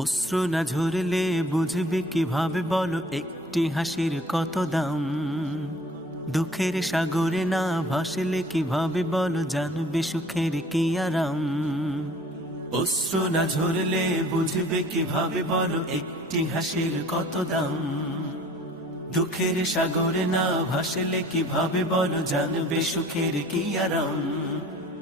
অশ্রু না ঝরলে বুঝবে কিভাবে বলো একটি হাসির কত দাম দুঃখের সাগরে না ভাসলে কিভাবে বলো জানবে সুখের কি আরাম অশ্রু না ঝরলে বুঝবে কিভাবে বলো একটি হাসির কত দাম দুঃখের সাগরে না ভাসলে কিভাবে বলো জানবে সুখের কি আরাম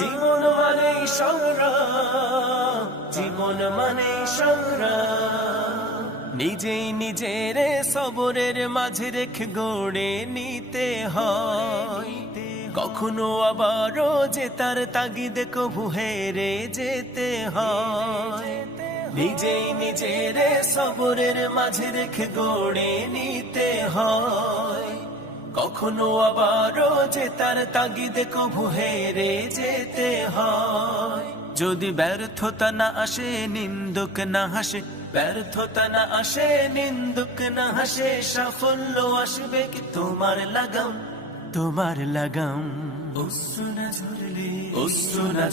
জীবন মানে জীবন মানে সংগ্রাম নিজেই নিজের সবরের মাঝে রেখে গড়ে নিতে হয় কখনো আবারও যে তার তাগিদে কভু হেরে যেতে হয় নিজেই নিজের সবরের মাঝে রেখে গড়ে নিতে হয় কখনো আবারও যে তার তাগিদে কভু হেরে যেতে হয় যদি ব্যর্থতা না আসে নিন্দুক না হাসে ব্যর্থতা না আসে নিন্দুক না হাসে সাফল্য আসবে কি তোমার লাগাম তোমার লাগাম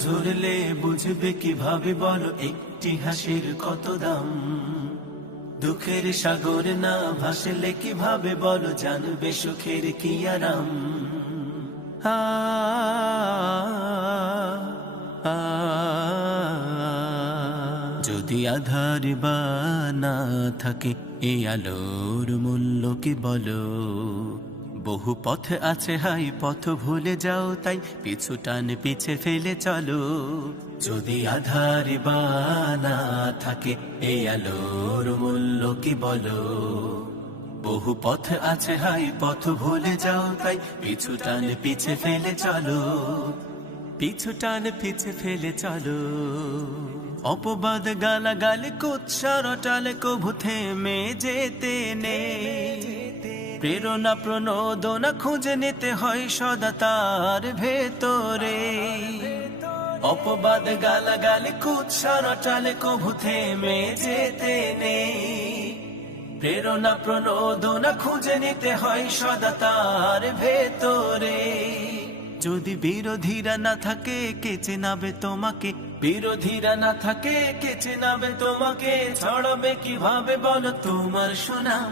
ঝরলে বুঝবে কিভাবে বলো একটি হাসির কত দাম দুঃখের সাগর না ভাসলে কিভাবে বলো জানবে সুখের কি আরাম যদি আধার বা না থাকে এই আলোর মূল্য কি বলো বহু পথ আছে হাই পথ ভুলে যাও তাই পিছু টান পিছে ফেলে চলো যদি আধার বানা থাকে এই আলোর মূল্য কি বলো বহু পথ আছে হাই পথ ভুলে যাও তাই পিছু টান পিছে ফেলে চলো পিছু টান পিছে ফেলে চলো অপবাদ গালাগাল কুৎসার টাল কভু থেমে যেতে নেই প্রেরণা প্রণোদনা খুঁজে নিতে হয় সদা তার ভেতরে অপবাদ গালাগালি কুৎসারা টালে কভু থেমে যেতে নেই প্রেরণা প্রণোদনা খুঁজে নিতে হয় সদা তার ভেতরে যদি বিরোধীরা না থাকে কে চেনাবে তোমাকে বিরোধীরা না থাকে কে চেনাবে তোমাকে ছড়াবে কিভাবে বলো তোমার সুনাম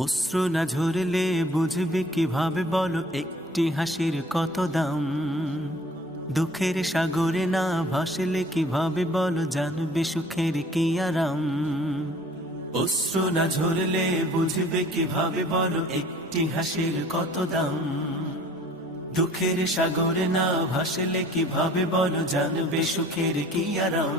অস্ত্র না ঝরলে বুঝবে কিভাবে বলো একটি হাসির কত দাম দুঃখের সাগরে না ভাসলে কিভাবে বলো জানবে সুখের কি আরাম অস্ত্র না ঝরলে বুঝবে কিভাবে বলো একটি হাসির কত দাম দুঃখের সাগরে না ভাসলে কিভাবে বলো জানবে সুখের কি আরাম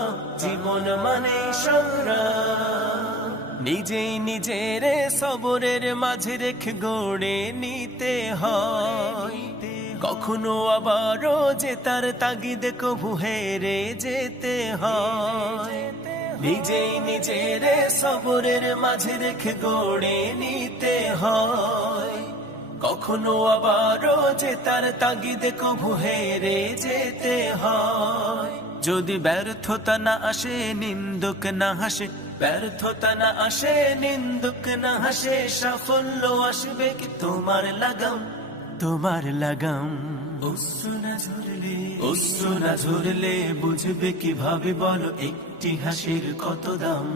জীবন মানে সংগ্রাম নিজেই নিজের সবরের মাঝে রেখ গড়ে নিতে হয় কখনো আবার যে তার তাগিদে হেরে যেতে হয় নিজেই নিজের সবরের মাঝে রেখ গড়ে নিতে হয় কখনো আবার যে তার তাগিদে হেরে যেতে হয় যদি ব্যর্থতা না আসে নিন্দুক না হাসে ব্যর্থতা না আসে নিন্দুক না হাসে সাফল্য আসবে কি তোমার লাগাম তোমার লাগাম অশ্রুনা ঝরলে বুঝবে কিভাবে বলো একটি হাসির কত দাম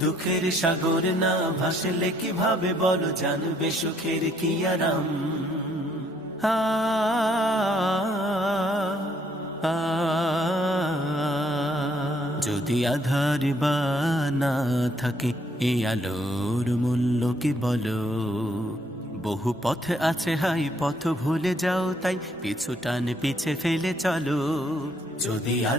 দুঃখের সাগর না ভাসলে কিভাবে বলো জানবে সুখের কি আরাম আ আধার বা না থাকে এই আলোর মূল্য কি বলো বহু পথ আছে হাই পথ ভুলে যাও তাই পিছু টান পিছে ফেলে চলো যদি